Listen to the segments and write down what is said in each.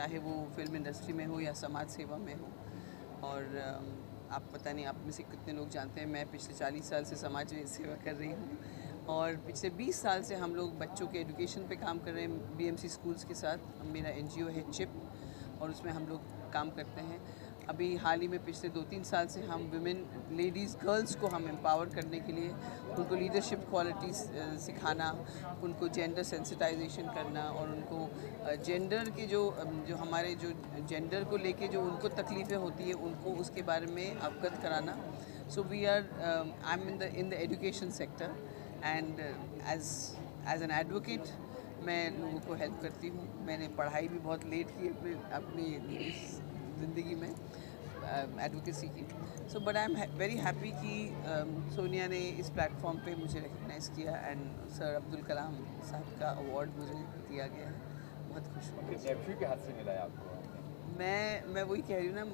चाहे वो film industry में हो या समाज सेवा में हो। और आप पता नहीं आप में से कितने लोग जानते हैं, मैं पिछले 40 साल से समाज में सेवा कर रही हूँ और पिछले 20 साल से हम लोग बच्चों के एजुकेशन पे काम कर रहे हैं बीएमसी स्कूल्स के साथ। मेरा एनजीओ है चिप और उसमें हम लोग काम करते हैं। अभी हाल ही में पिछले 2-3 साल से हम विमेन लेडीज़ गर्ल्स को हम एम्पावर करने के लिए उनको लीडरशिप क्वालिटीज़ सिखाना, उनको जेंडर सेंसिटाइजेशन करना और उनको जेंडर के जो हमारे जो जेंडर को लेके जो उनको तकलीफ़ें होती है उनको उसके बारे में अवगत कराना। So we are I am in the education sector and as an advocate मैं लोगों को हेल्प करती हूँ। मैंने पढ़ाई भी बहुत लेट की अपनी ज़िंदगी में एडवोकेसी की। So but I am very happy कि सोनिया ने इस प्लेटफॉर्म पे मुझे रिकग्नाइज़ किया एंड सर अब्दुल कलाम साहब का अवार्ड मुझे दिया गया है। बहुत खुश हूँ। नेफ्यू के हाथ से मिला है आपको? मैं वही कह रही हूँ ना,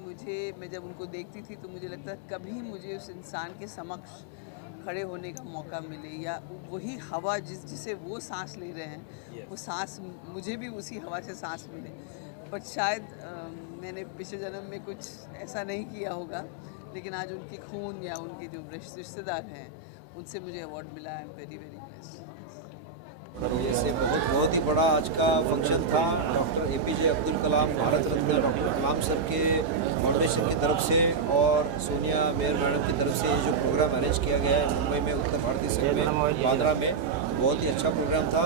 मैं जब उनको देखती थी तो मुझे लगता है कभी मुझे उस इंसान के समक्ष खड़े होने का मौका मिले या वही हवा जिसे वो सांस ले रहे हैं वो सांस मुझे भी उसी हवा से सांस मिले। बट शायद मैंने पिछले जन्म में कुछ ऐसा नहीं किया होगा, लेकिन आज उनके खून या उनके जो रिश्तेदार हैं उनसे मुझे अवार्ड मिला। I am very very blessed. जैसे बहुत ही बड़ा आज का फंक्शन था। Doctor APJ Abdul Kalam Bharat Ratna doctor कलाम सर के फाउंडेशन की तरफ से और सोनिया मेयर मैडम की तरफ से ये जो प्रोग्राम अरेंज किया गया है मुंबई में उत्तर भारतीय संघ में बांद्रा में, बहुत ही अच्छा प्रोग्राम था।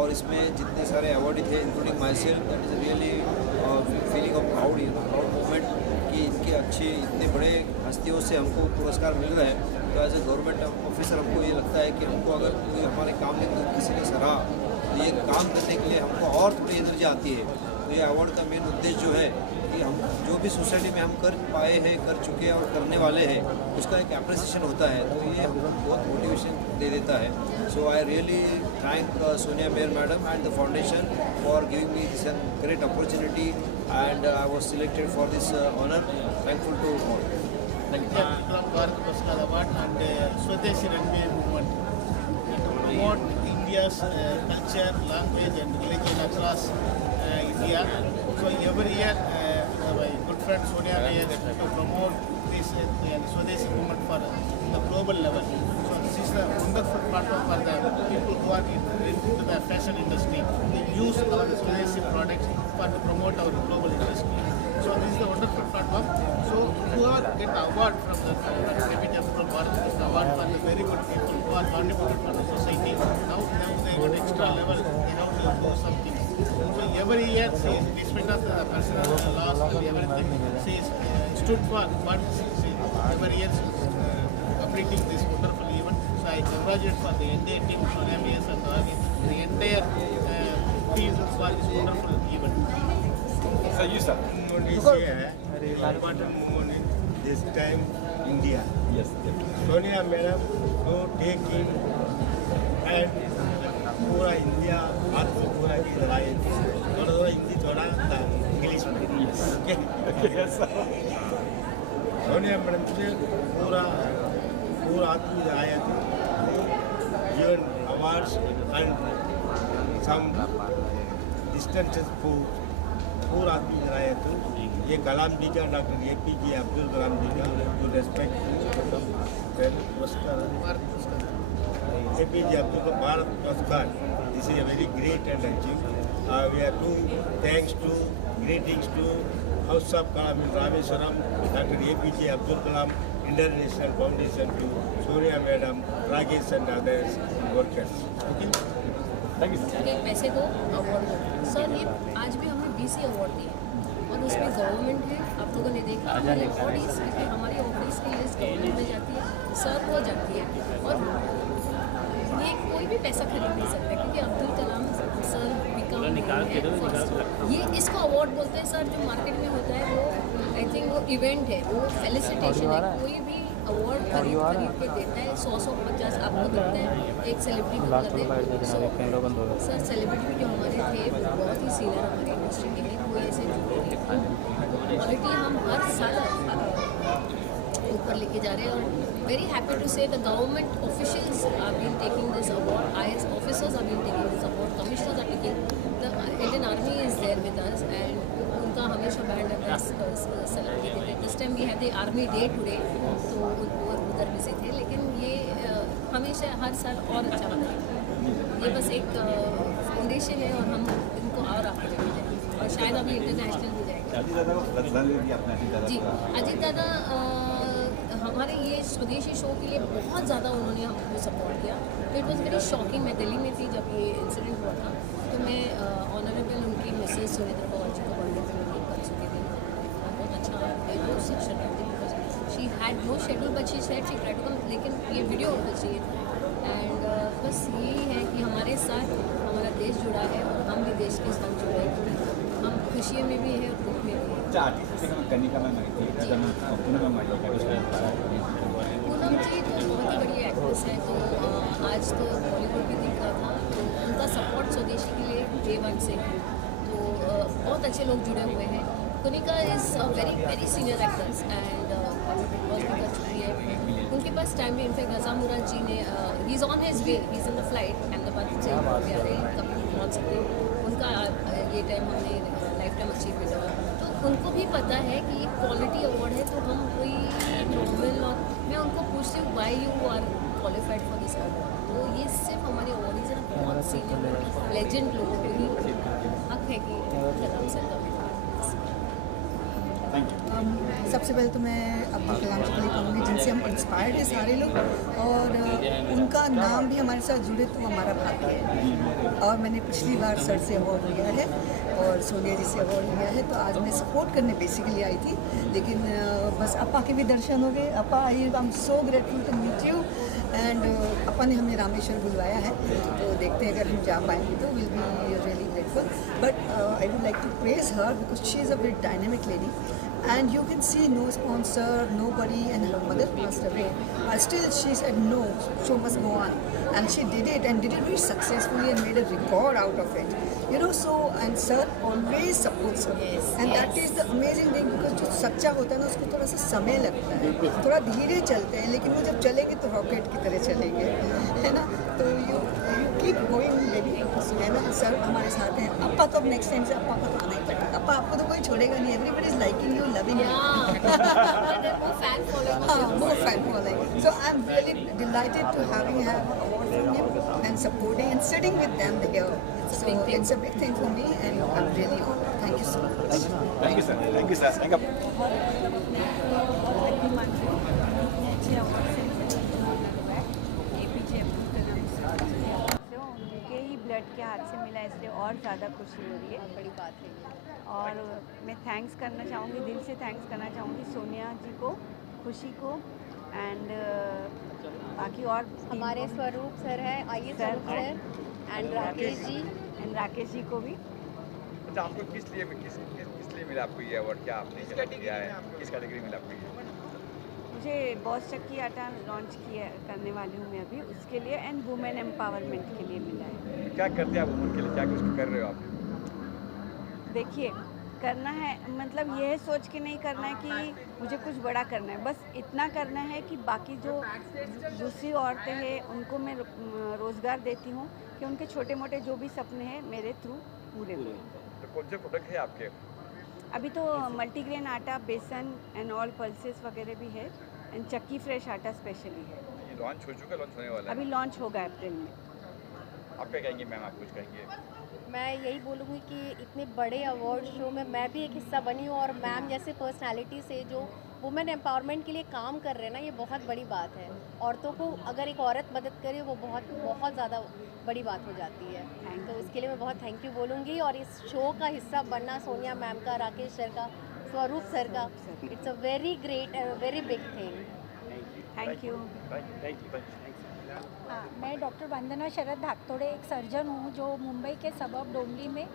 और इसमें जितने सारे अवार्डी थे including my self, that is really feeling of proud movement कि इनके अच्छे इतने बड़े हस्तियों से हमको पुरस्कार मिल रहे हैं। तो एज ए गवर्नमेंट ऑफिसर हमको ये लगता है कि हमको अगर कोई हमारे काम में किसी ने सराहा तो ये काम करने के लिए हमको और थोड़ी एनर्जी आती है। तो ये अवार्ड का मेन उद्देश्य जो है कि हम जो भी सोसाइटी में हम कर पाए हैं, कर चुके हैं और करने वाले हैं, उसका एक अप्रिसिएशन होता है। तो ये हमको बहुत मोटिवेशन दे देता है। So I really thank Sonia mayor madam and the foundation for giving me this great opportunity and I was selected for this honour. Thankful to all. Bharat Puruskar Award and Swadeshi Runway movement to promote India's culture, language and religion across India. So every year my good friend Sonia Nair to promote this Swadeshi movement for the global level. So this is the wonderful part for the people who are into the fashion industry. They use our Swadeshi products for to promote our global industry. So this is the wonderful platform. So whoever get the award from the capital from Bharat Puruskar Award for the very good people who are contributed for the society. Now they got extra level. They have to do something. So every year, she, despite of the personal loss and everything, she stood for what she every year completing this wonderful event. So I congratulate for the entire team, Sonia Meyer and the entire team for this wonderful event. Sir you sir important moment in this time India. Yes Sonia Madam को take in and पूरा India Bharat में पूरा की लड़ाई थोड़ा हिंदी थोड़ा English में Sonia madam से पूरा आदमी आया था given awards and some distances पूरा आदमी आया था। ये कलाम जी का डॉक्टर एपीजे अब्दुल कलाम जी का जो रेस्पेक्ट एपीजे अब्दुल कलाम भारत पुरस्कार। This is a very great and achieve. We are to thanks to greetings to House of Kalam in Rameswaram, doctor APJ Abdul Kalam international foundation, to Sonia madam, Rakesh and others workers. Okay, thank you. पैसे दो award sir, ये आज भी हमने BC award दिए और उसमें government है, आप लोगों ने देखा हमारे ऑफिस, क्योंकि हमारी ऑफिस की लिस्ट गवर्नमेंट में जाती है, सर हो जाती है और ये कोई भी पैसा खरीद नहीं सकता क्योंकि अब्दुल कलाम सर ये इसको अवार्ड बोलते हैं सर। जो मार्केट में होता है वो आई थिंक वो इवेंट है, वो फेलिसिटेशन है। कोई भी अवार्ड खरीद के देता है 100-150 आपको देता है, एक सेलिब्रिटी को देते हैं। सर सेलिब्रिटी जो हमारे थे बहुत ही सीनियर हमारी इंडस्ट्री के लिए, कोई ऐसे क्वालिटी हम हर साल ऊपर लेके जा रहे हैं। और very happy to say the government officials are been taking this award, IAS officers are been taking this award, commissioners are taking, the Indian army is there with us and सलाम देते थे. This time we have the army day today, तो वो उधर में से थे. लेकिन ये हमेशा हर साल और अच्छा बनाएंगे. ये बस एक फाउंडेशन है और हम इनको और आगे लेके जाएंगे और शायद अभी इंटरनेशनल भी जाएंगे. अजीत दादा को श्रद्धांजलि दी आपने अजीत दादा जी, को? अजीत दादा हमारे ये स्वदेशी शो के लिए बहुत ज़्यादा उन्होंने हमको सपोर्ट किया. तो इट वॉज़ वेरी शॉकिंग. मैं दिल्ली में थी जब ये इंसिडेंट हुआ था, तो मैं ऑनरेबल उनकी मिसेस सुरेंद्र पवार जी को बर्थडे पे मिली परसों के दिन. बहुत अच्छा एक और शिक्षण करती because she had no schedule but she said she tried to come. लेकिन ये वीडियो होना चाहिए था. एंड बस यही है कि हमारे साथ हमारा देश जुड़ा है और हम भी देश के साथ जुड़े हैं. हम खुशियों में भी हैं और दुख में भी हैं. अच्छा आर्टिस्ट से हम कनिका में माहिती है जब पूनम में माहिती है उसका पूनम जी तो बहुत ही बड़ी एक्ट्रेस है. तो आज तो बॉलीवुड भी दिख रहा था, तो उनका सपोर्ट स्वदेशी के लिए डे वन से है. तो बहुत अच्छे लोग जुड़े हुए हैं. Kanika is very very senior actress and big boss भी कर चुकी है. उनके पास टाइम भी. इनफैक्ट रजा मुराद जी ने he is on his way, he is in the flight Ahmedabad से प्यारे कभी पहुँच सकते. उनका ये टाइम हमने लाइफ टाइम अचीवमेंट हुआ. तो उनको भी पता है कि क्वालिटी अवार्ड है, तो हम कोई नॉर्मल और मैं उनको पूछती हूँ why you are qualified for this award. तो ये सिर्फ हमारे अवार्ड है ना, बहुत सीनियर लेजेंड लोगों को ही हक है कि कलाम सर का. सबसे पहले तो मैं अब्दुल कलाम जी के लिए कहूँगी जिनसे हम इंस्पायर्ड हैं सारे लोग, और उनका नाम भी हमारे साथ जुड़े तो हमारा भाग्य है. और मैंने पिछली बार सर से अवार्ड लिया है और सोनिया जी से अवार्ड लिया है, तो आज मैं सपोर्ट करने बेसिकली आई थी. लेकिन बस अपा के भी दर्शन हो गए. अपा I am so grateful to meet you. And अपा ने हमें रामेश्वर बुलवाया है, तो देखते हैं अगर हम जा पाएंगे तो will be really grateful. But I would like to praise her because she is a very dynamic lady. And you can see no sponsor, nobody, and her mother passed away. But still she said no, show must go on. And she did it and did it very successfully and made a record out of it. You know, so, and sir always supports her. Yes, and yes. that is the amazing thing because जो सच्चा होता है ना उसको थोड़ा सा समय लगता है, थोड़ा धीरे चलते हैं, लेकिन वो जब चलेंगे तो रॉकेट की तरह चलेंगे, है ना. तो यू कीप गोइंग बेबी, है ना. सर हमारे साथ हैं. अपा तो अब नेक्स्ट टाइम से अपा को आना ही पड़ेगा. अपा आपको तो कोई छोड़ेगा नहीं. Everybody is liking you, loving you. more fan following. More fan following. So I'm really delighted to having had an award from him and supporting and sitting with them here. It's a So big thing. it's a big thing for me and I'm really honored. Thank you so much. Thank you sir. Thank you sir. Thank you. उनके ही blood के हाथ से मिला, इसलिए और ज़्यादा खुशी हो रही है. बड़ी बात है. और मैं थैंक्स करना चाहूँगी, दिल से थैंक्स करना चाहूँगी सोनिया जी को, खुशी को एंड बाकी और हमारे स्वरूप सर है, आइए sir Swaroop sir and Rakesh ji. And Rakesh ji को भी. अच्छा आपको किस लिए मिला आपको ये अवार्ड? क्या आपने किया है? किस कैटेगरी में मिला आपको ये? मुझे बॉस चक्की आटा लॉन्च करने वाली हूँ मैं अभी, उसके लिए एंड वुमेन एम्पावरमेंट के लिए मिला है. क्या करते हैं आप वुमेन के लिए? क्या कुछ कर रहे हो आप? देखिए करना है, मतलब यह सोच के नहीं करना है कि मुझे कुछ बड़ा करना है. बस इतना करना है कि बाकी जो दूसरी औरतें हैं उनको मैं रोज़गार देती हूँ कि उनके छोटे मोटे जो भी सपने हैं मेरे थ्रू पूरे हों. तो कौन से प्रोडक्ट है आपके? अभी तो मल्टीग्रेन आटा, बेसन एंड ऑल पल्सेस वगैरह भी है एंड चक्की फ्रेश आटा स्पेशली है. ये लॉन्च हो चुका, लॉन्च होने वाला है? अभी लॉन्च होगा अप्रैल में. आप क्या कहेंगे मैम? आप कुछ कहेंगे? मैं यही बोलूँगी कि इतने बड़े अवार्ड शो में मैं भी एक हिस्सा बनी हूँ और मैम जैसे पर्सनालिटी से जो वुमेन एम्पावरमेंट के लिए काम कर रहे हैं ना, ये बहुत बड़ी बात है. औरतों को अगर एक औरत मदद करे वो बहुत बहुत ज़्यादा बड़ी बात हो जाती है. तो इसके लिए मैं बहुत थैंक यू बोलूँगी. और इस शो का हिस्सा बनना सोनिया मैम का, राकेश सर का, स्वरूप सर का, it's a very great and very big thing. Thank you. हाँ, मैं डॉक्टर वंदना शरद धाकतोड़े एक सर्जन हूँ जो मुंबई के सबब डोंबली में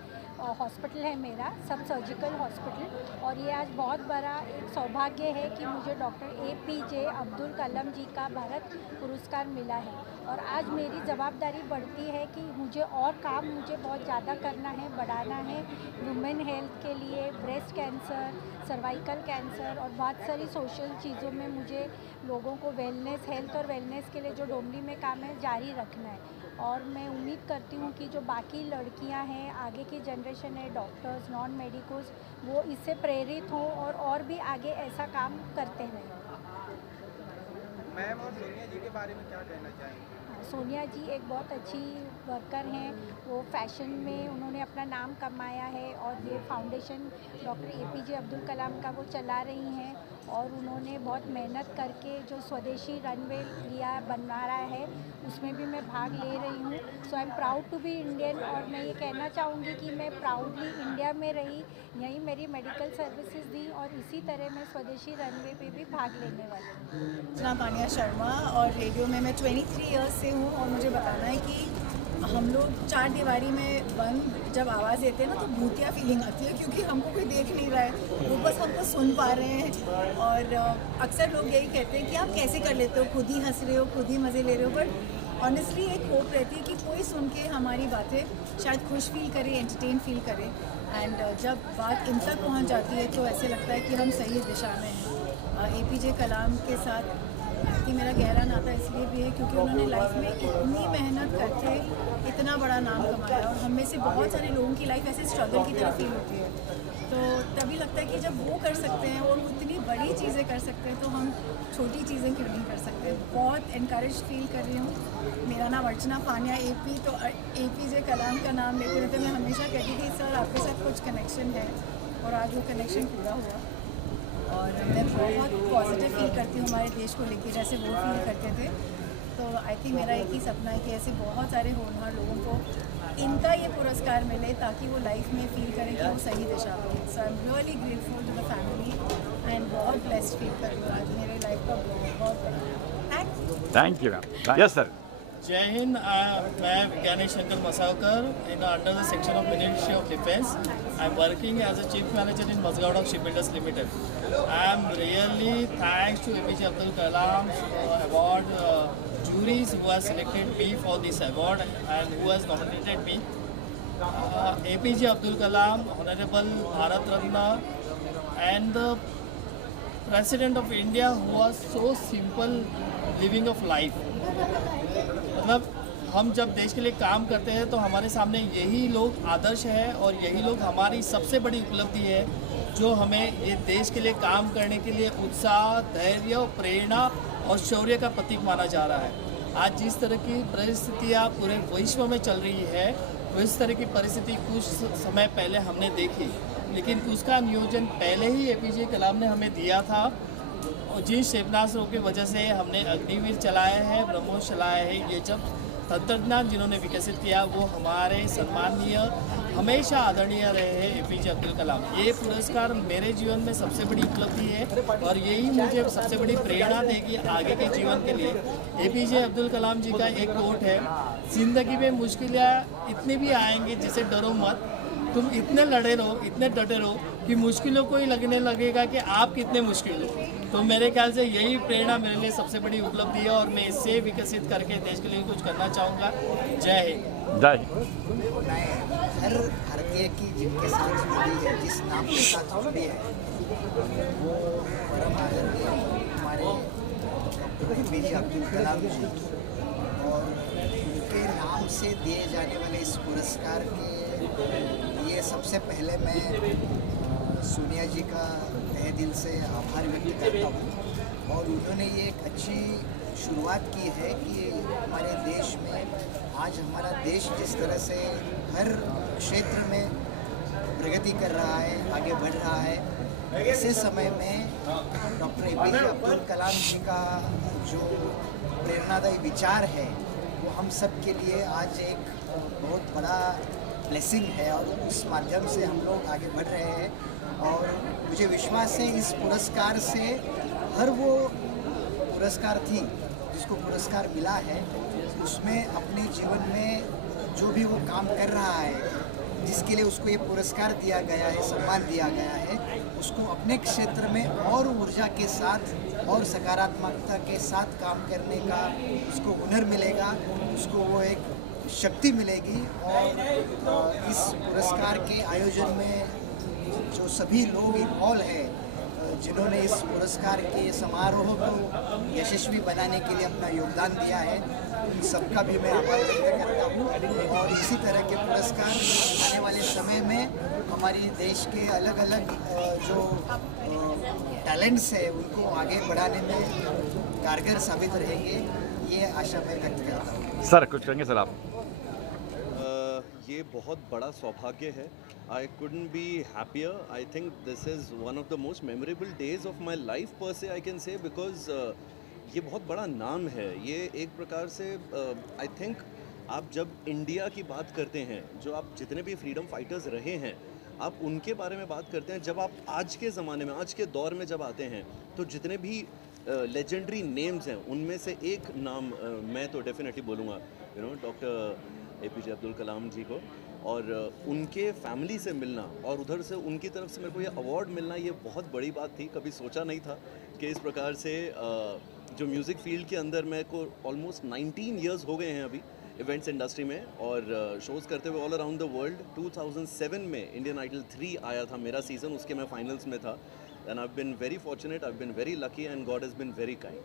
हॉस्पिटल है मेरा, सब सर्जिकल हॉस्पिटल. और ये आज बहुत बड़ा एक सौभाग्य है कि मुझे डॉक्टर APJ अब्दुल कलाम जी का भारत पुरस्कार मिला है. और आज मेरी ज़वाबदारी बढ़ती है कि मुझे और काम मुझे बहुत ज़्यादा करना है, बढ़ाना है. वुमेन हेल्थ के लिए, ब्रेस्ट कैंसर, सर्वाइकल कैंसर और बहुत सारी सोशल चीज़ों में मुझे लोगों को वेलनेस, हेल्थ और वेलनेस के लिए जो डोंबली में काम है जारी रखना है. और मैं उम्मीद करती हूँ कि जो बाकी लड़कियाँ हैं, आगे की जनरेशन जनरेशन है, डॉक्टर्स, नॉन मेडिकोस, वो इससे प्रेरित हों और भी आगे ऐसा काम करते रहें। मैम और सोनिया जी के बारे में क्या कहना चाहेंगे? सोनिया जी एक बहुत अच्छी वर्कर हैं, वो फैशन में उन्होंने अपना नाम कमाया है और ये फाउंडेशन डॉक्टर APJ अब्दुल कलाम का वो चला रही हैं और उन्होंने बहुत मेहनत करके जो स्वदेशी रनवे लिया बना रहा है उसमें भी मैं भाग ले रही हूँ। So I am proud to be Indian और मैं ये कहना चाहूँगी कि मैं प्राउडली इंडिया में रही, यहीं मेरी मेडिकल सर्विसेज दी और इसी तरह मैं स्वदेशी रनवे पे भी भाग लेने वाली हूँ। मेरा नाम तानिया शर्मा और रेडियो में मैं 23 ईयर्स से हूँ और मुझे बताना है कि हम लोग चार दीवारी में बंद जब आवाज़ देते हैं ना तो भूतिया फीलिंग आती है क्योंकि हमको कोई देख नहीं रहा है, वो बस हमको सुन पा रहे हैं। और अक्सर लोग यही कहते हैं कि आप कैसे कर लेते हो, खुद ही हंस रहे हो, खुद ही मज़े ले रहे हो, बट ऑनेस्टली एक होप रहती है कि कोई सुन के हमारी बातें शायद खुश फील करे, एंटरटेन फील करे। एंड जब बात इन तक पहुँच जाती है तो ऐसे लगता है कि हम सही दिशा में हैं। APJ कलाम के साथ कि मेरा गहरा नाता इसलिए भी है क्योंकि उन्होंने लाइफ में इतनी मेहनत करके इतना बड़ा नाम कमाया और हम में से बहुत सारे लोगों की लाइफ ऐसे स्ट्रगल की तरह फील होती है। तो तभी लगता है कि जब वो कर सकते हैं और वो इतनी बड़ी चीज़ें कर सकते हैं तो हम छोटी चीज़ें क्यों नहीं कर सकते। बहुत इनकरेज फील कर रही हूँ। मेरा नाम अर्चना पानिया AP, तो APJ कलाम का नाम लेते रहते मैं हमेशा कहती थी सर आपके साथ कुछ कनेक्शन है और आज वो कनेक्शन पूरा हुआ। और मैं बहुत पॉजिटिव फील करती हूँ हमारे देश को लेकर जैसे वो फील करते थे। तो आई थिंक मेरा एक ही सपना है कि ऐसे बहुत सारे होनहार लोगों को इनका ये पुरस्कार मिले ताकि वो लाइफ में फील करें कि वो सही दिशा में है। So I am really grateful to the family and बहुत ब्लेस्ड फील कर रही हूँ आज मेरे लाइफ का बहुत बड़ा। Thank you ma'am. Yes sir. जय हिंद। मैं विज्ञानी Shankar Masavkar in under the section of ministry of defence. I am working as a chief manager in मजगाड़ा shipbuilders limited. I am really thanks to APJ Abdul Kalam award juries who has selected me for this award and who has nominated me. APJ Abdul Kalam, Honorable Bharat Ratna, and the President of India who was so simple living of life. मतलब हम जब देश के लिए काम करते हैं तो हमारे सामने यही लोग आदर्श है और यही लोग हमारी सबसे बड़ी उपलब्धि है जो हमें ये देश के लिए काम करने के लिए उत्साह, धैर्य, प्रेरणा और शौर्य का प्रतीक माना जा रहा है। आज जिस तरह की परिस्थितियाँ पूरे विश्व में चल रही है उस तरह की परिस्थिति कुछ समय पहले हमने देखी, लेकिन उसका नियोजन पहले ही APJ कलाम ने हमें दिया था। और जिस क्षेपणास्त्रों की वजह से हमने अग्निवीर चलाया है, ब्रह्मोस चलाया है, ये जब तंत्रज्ञान जिन्होंने विकसित किया वो हमारे सम्माननीय हमेशा आदरणीय रहे हैं APJ अब्दुल कलाम। ये पुरस्कार मेरे जीवन में सबसे बड़ी उपलब्धि है और यही मुझे सबसे बड़ी प्रेरणा देगी आगे के जीवन के लिए। APJ अब्दुल कलाम जी का एक कोट है, ज़िंदगी में मुश्किलें इतनी भी आएंगी जिसे डरो मत, तुम इतने लड़े रहो, इतने डटे रहो कि मुश्किलों को ही लगने लगेगा कि आप कितने मुश्किल हो। तो मेरे ख्याल से यही प्रेरणा मेरे लिए सबसे बड़ी उपलब्धि है और मैं इससे विकसित करके देश के लिए कुछ करना चाहूँगा। जय हिंद। जय। मैं हर भारतीय की जिनके साथ जुड़ी है, जिस नाम के साथ जुड़ी है, वो परम आदरणीय हमारे डॉक्टर APJ अब्दुल कलाम जी और उनके नाम से दिए जाने वाले इस पुरस्कार के लिए सबसे पहले मैं सोनिया जी का तहे दिल से आभार व्यक्त करता हूँ। और उन्होंने ये एक अच्छी शुरुआत की है कि हमारे देश में आज हमारा देश जिस तरह से हर क्षेत्र में प्रगति कर रहा है, आगे बढ़ रहा है, ऐसे समय में डॉक्टर APJ अब्दुल कलाम जी का जो प्रेरणादायी विचार है वो हम सब के लिए आज एक बहुत बड़ा ब्लेसिंग है और उस माध्यम से हम लोग आगे बढ़ रहे हैं। और मुझे विश्वास है इस पुरस्कार से हर वो पुरस्कार्थी जिसको पुरस्कार मिला है उसमें अपने जीवन में जो भी वो काम कर रहा है, जिसके लिए उसको ये पुरस्कार दिया गया है, सम्मान दिया गया है, उसको अपने क्षेत्र में और ऊर्जा के साथ और सकारात्मकता के साथ काम करने का उसको हुनर मिलेगा, उसको वो एक शक्ति मिलेगी। और इस पुरस्कार के आयोजन में जो सभी लोग इन्वॉल्व हैं, जिन्होंने इस पुरस्कार के समारोह को यशस्वी बनाने के लिए अपना योगदान दिया है, उन सबका भी मैं आभार व्यक्त करता हूँ। और इसी तरह के पुरस्कार आने वाले समय में हमारे देश के अलग अलग जो टैलेंट्स है उनको आगे बढ़ाने में कारगर साबित रहेंगे, ये आशा मैं व्यक्त करता हूँ। सर कुछ कहेंगे सर आप? ये बहुत बड़ा सौभाग्य है। आई couldn't be happier. I think this is one of the most memorable days of my life per se, I can say, because ये बहुत बड़ा नाम है। ये एक प्रकार से आई थिंक आप जब इंडिया की बात करते हैं, जो आप जितने भी फ्रीडम फाइटर्स रहे हैं, आप उनके बारे में बात करते हैं। जब आप आज के ज़माने में, आज के दौर में जब आते हैं, तो जितने भी लेजेंडरी नेम्स हैं, उनमें से एक नाम मैं तो डेफिनेटली बोलूँगा, डॉक्टर APJ अब्दुल कलाम जी को। और उनके फैमिली से मिलना और उधर से उनकी तरफ से मेरे को ये अवार्ड मिलना, ये बहुत बड़ी बात थी। कभी सोचा नहीं था कि इस प्रकार से जो म्यूज़िक फील्ड के अंदर मेरे को ऑलमोस्ट 19 ईयर्स हो गए हैं अभी इवेंट्स इंडस्ट्री में, और शोज़ करते हुए ऑल अराउंड द वर्ल्ड। 2007 में इंडियन आइडल 3 आया था मेरा सीज़न, उसके मैं फाइनल्स में था। And I been very fortunate, I been very lucky, and God has been very kind.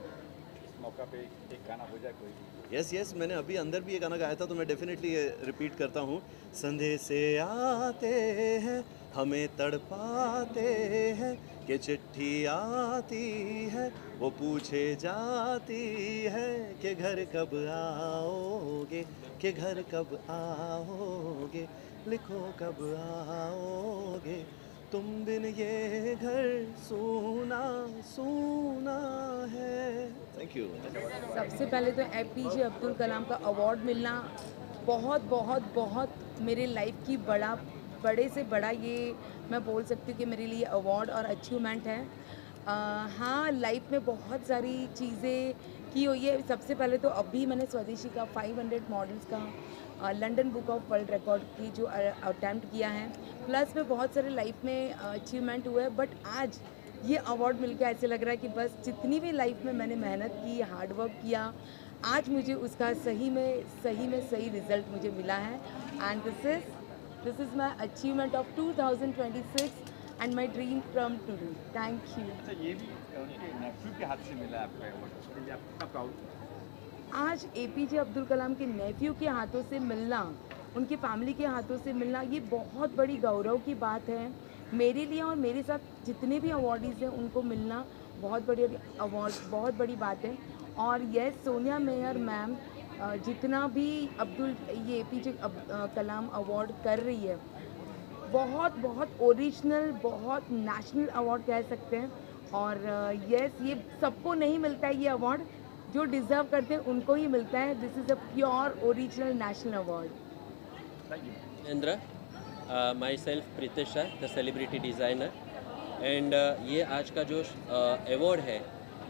मौका पे एक गाना हो जाए कोई? यस, मैंने अभी अंदर भी ये गाना गाया था, तो मैं डेफिनेटली रिपीट करता हूँ। संदेश से आते हैं, हमें तड़पाते हैं, कि चिट्ठी आती है, वो पूछे जाती है कि घर कब आओगे, कि घर कब आओगे, लिखो कब आओगे, तुम बिन ये घर सूना सूना है। Thank you. सबसे पहले तो APJ अब्दुल कलाम का अवार्ड मिलना बहुत बहुत बहुत मेरे लाइफ की बड़े से बड़ा, ये मैं बोल सकती हूँ कि मेरे लिए अवार्ड और अचीवमेंट है। हाँ, लाइफ में बहुत सारी चीज़ें की हुई है। सबसे पहले तो अभी मैंने स्वदेशी का 500 मॉडल्स का London book of world record की जो अटैम्प्ट किया है, प्लस में बहुत सारे लाइफ में अचीवमेंट हुए हैं। बट आज ये अवार्ड मिलकर ऐसे लग रहा है कि बस जितनी भी लाइफ में मैंने मेहनत की, हार्ड वर्क किया, आज मुझे उसका सही में सही रिज़ल्ट मुझे मिला है। And this is my achievement of 2026 and my dream from today. Thank you. अच्छा, ये भी उनके नेफ्यू के हाथ से मिला है आपको अवार्ड, उसके लिए आप कितना प्राउड? आज APJ अब्दुल कलाम के नेफ्यू के हाथों से मिलना, उनकी फैमिली के हाथों से मिलना, ये बहुत बड़ी गौरव की बात है मेरे लिए। और मेरे साथ जितने भी अवार्डीज़ हैं उनको मिलना बहुत बड़ी बात है। और यस, सोनिया मेयर मैम जितना भी ये APJ कलाम अवार्ड कर रही है, बहुत ओरिजिनल, बहुत नेशनल अवार्ड कह सकते हैं। और यस, ये सबको नहीं मिलता है, ये अवार्ड जो डिज़र्व करते हैं उनको ही मिलता है। This is a pure original national award. Indra, myself Pritisha, the celebrity designer, and ये आज का जो अवार्ड है,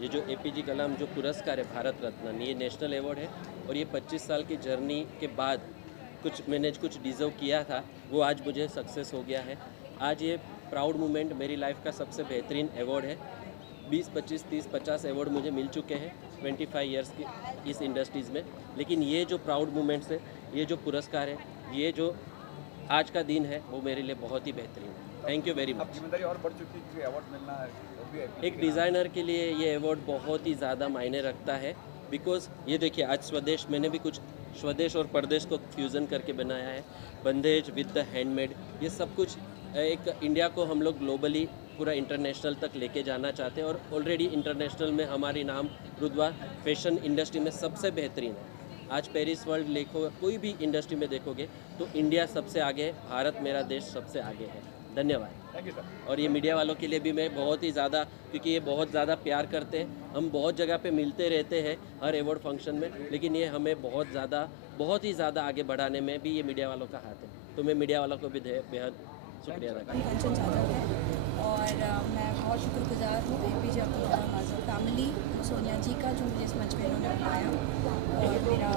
ये जो APJ कलाम जो पुरस्कार है भारत रत्न, ये नेशनल अवार्ड है। और ये 25 साल की जर्नी के बाद मैंने कुछ डिज़र्व किया था, वो आज मुझे सक्सेस हो गया है। आज ये प्राउड मोमेंट मेरी लाइफ का सबसे बेहतरीन अवार्ड है। 20, 25, 30, 50 अवार्ड मुझे मिल चुके हैं 25 ईयर्स की इस इंडस्ट्रीज़ में, लेकिन ये जो प्राउड मोमेंट्स है, ये जो पुरस्कार है, ये जो आज का दिन है, वो मेरे लिए बहुत ही बेहतरीन है। Thank you very much. जिम्मेदारी और बढ़ चुकी है, अवार्ड मिलना है, एक डिज़ाइनर के लिए ये अवार्ड बहुत ही ज़्यादा मायने रखता है। बिकॉज ये देखिए, आज स्वदेश, मैंने भी कुछ स्वदेश और परदेश को फ्यूज़न करके बनाया है। बंदेज विद द हैंडमेड, ये सब कुछ एक इंडिया को हम लोग ग्लोबली पूरा इंटरनेशनल तक लेके जाना चाहते हैं। और ऑलरेडी इंटरनेशनल में हमारी नाम रुतबा फैशन इंडस्ट्री में सबसे बेहतरीन है। आज पेरिस वर्ल्ड देखो, कोई भी इंडस्ट्री में देखोगे तो इंडिया सबसे आगे है, भारत मेरा देश सबसे आगे है। धन्यवाद। Thank you sir. और ये मीडिया वालों के लिए भी मैं बहुत ही ज़्यादा, क्योंकि ये बहुत ज़्यादा प्यार करते हैं। हम बहुत जगह पे मिलते रहते हैं हर अवार्ड फंक्शन में, लेकिन ये हमें बहुत ही ज़्यादा आगे बढ़ाने में भी ये मीडिया वालों का हाथ है। तो मैं मीडिया वालों को भी बेहद शुक्रिया अदा करता कंचन जाधव है और मैं बहुत शुक्रगुजार हूँ APJ अब्दुल कलाम आज़ाद फैमिली, सोनिया जी का, जो मुझे इस मंच पर इन्होंने बुलाया और मेरा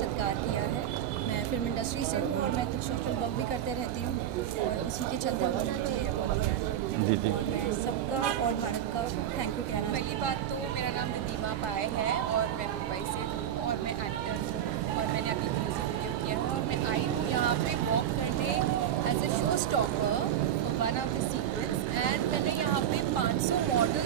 सत्कार किया है। मैं फिल्म इंडस्ट्री से हूँ और मैं कुछ सोशल वर्क भी करते रहती हूँ और इसी के चलते मुझे अवार्ड मिला। और मैं सबका और भारत का थैंक यू कहना। पहली बात तो मेरा नाम नदीमा पाए है और मैं मुंबई से हूँ और मैं एक्टर हूँ और मैंने अभी म्यूज़िक वीडियो किया है और मैं आई हूँ यहाँ पे वॉक करने as a show stopper one of the sequence. And मैंने यहाँ पे 500 model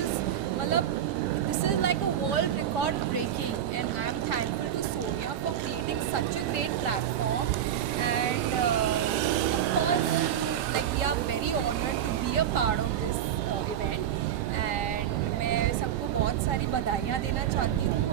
a part of this event and मैं सबको बहुत सारी बधाइयाँ देना चाहती हूँ